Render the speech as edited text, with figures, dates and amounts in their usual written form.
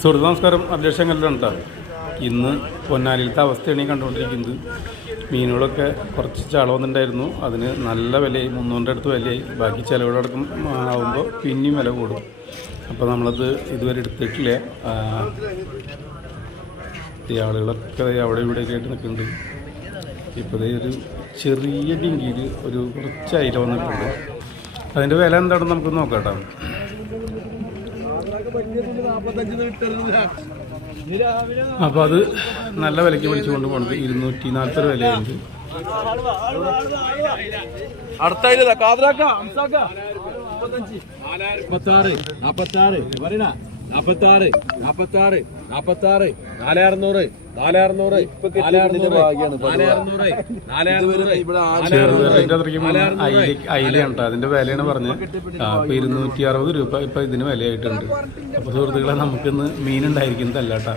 സുഹൃത്ത് നമസ്കാരം, അഭിലാഷങ്ങളിലാണ് കേട്ടോ. ഇന്ന് പൊന്നാനിയിലത്തെ അവസ്ഥയാണ് ഈ കണ്ടുകൊണ്ടിരിക്കുന്നത്. മീനുകളൊക്കെ കുറച്ച് ചാള വന്നിട്ടുണ്ടായിരുന്നു, അതിന് നല്ല വിലയായി, 300 അടുത്ത് വിലയായി. ബാക്കി ചിലവുകളടക്കം ആകുമ്പോൾ പിന്നെയും വില കൂടും. അപ്പോൾ നമ്മളത് ഇതുവരെ എടുത്തിട്ടില്ല. ഈ ആളുകളൊക്കെ അവിടെ ഇവിടെയൊക്കെ ആയിട്ട് നിൽക്കുന്നുണ്ട്. ഇപ്പോൾ ഒരു ചെറിയ ഡിങ്കിയിൽ ഒരു കുറച്ച് അയില വന്നിട്ടുണ്ട്. അതിൻ്റെ വില എന്താണെന്ന് നമുക്ക് നോക്കാം കേട്ടോ. അപ്പോൾ അത് നല്ല വിലയ്ക്ക് മേടിച്ചു കൊണ്ട് പോകുന്നത് 240 വിലയുണ്ട്. അയിലാണ് അതിന്റെ വിലയാണ് പറഞ്ഞത്. ഇപ്പൊ 260 രൂപ ഇപ്പൊ ഇതിന് വിലയായിട്ടുണ്ട്. അപ്പൊ സുഹൃത്തുക്കളെ, നമുക്കിന്ന് മീനുണ്ടായിരിക്കുന്നതല്ല കേട്ടോ.